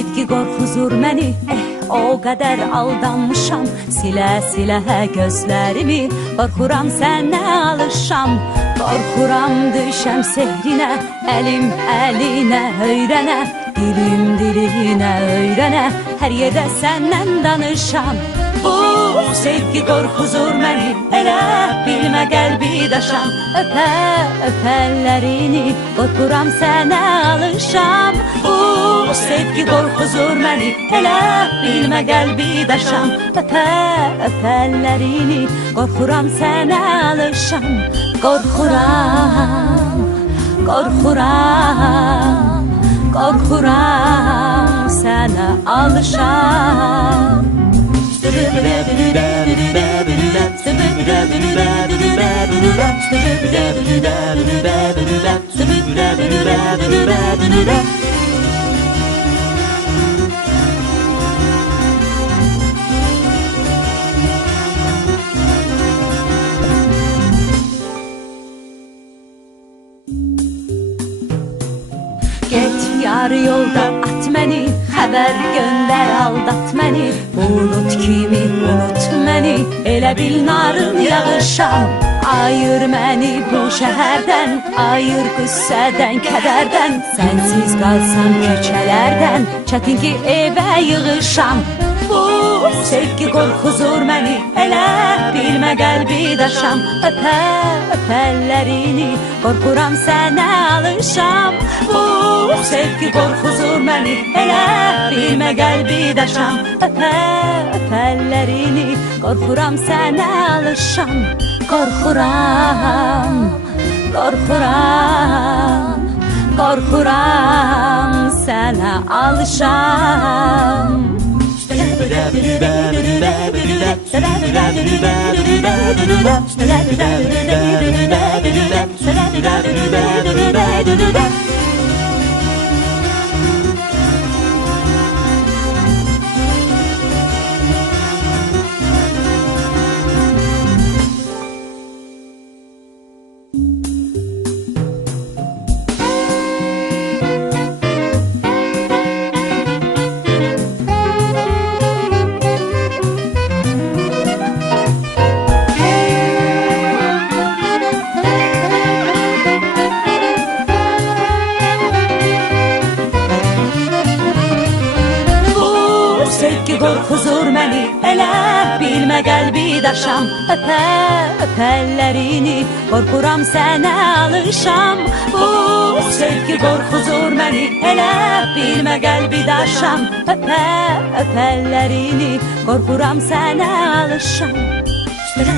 sevgi qorxuzur məni, o qədər aldanmışam. Silə-silə gözlərimi, qorxuram sənə alışam. Qorxuram düşəm sehrinə, əlim əlinə öyrənə, dilim dilinə öyrənə, hər yerdə səndən danışam. Bu sevgi qorxuzur məni, elə bilmə qəlbi daşam. Öpə, öpəllərini, qorxuram sənə alışam. Bu sevgi qorxuzur məni, elə bilmə qəlbi daşam. Öpə, öpəllərini, qorxuram sənə alışam. Qorxuram, qorxuram, qorxuram sənə alışam. Get yarı yolda at məni, xəbər göndər aldat məni. Bulut kimi unut məni, elə bil narın yağışam. Ayır məni bu şəhərdən, ayır qüssədən, kədərdən. Sənsiz qalsam küçələrdən, çətin ki evə yığışam. Bu sevgi qorxuzur məni, elə bilmə qəlbi daşam. Öpə, öpəllərini, qorxuram sənə alışam. Bu sevgi qorxuzur məni, elə bilmə qəlbi daşam. Öpə, öpəllərini, qorxuram sənə alışam. Qorxuram, qorxuram, qorxuram sənə alışam. Sevgi qorxuzur məni, elə bilmə qəlbi daşam. Öpə, öpəllərini, qorxuram sənə alışam. Bu sevgi qorxuzur məni, elə bilmə qəlbi daşam. Öpə, öpəllərini, qorxuram sənə alışam. Sənə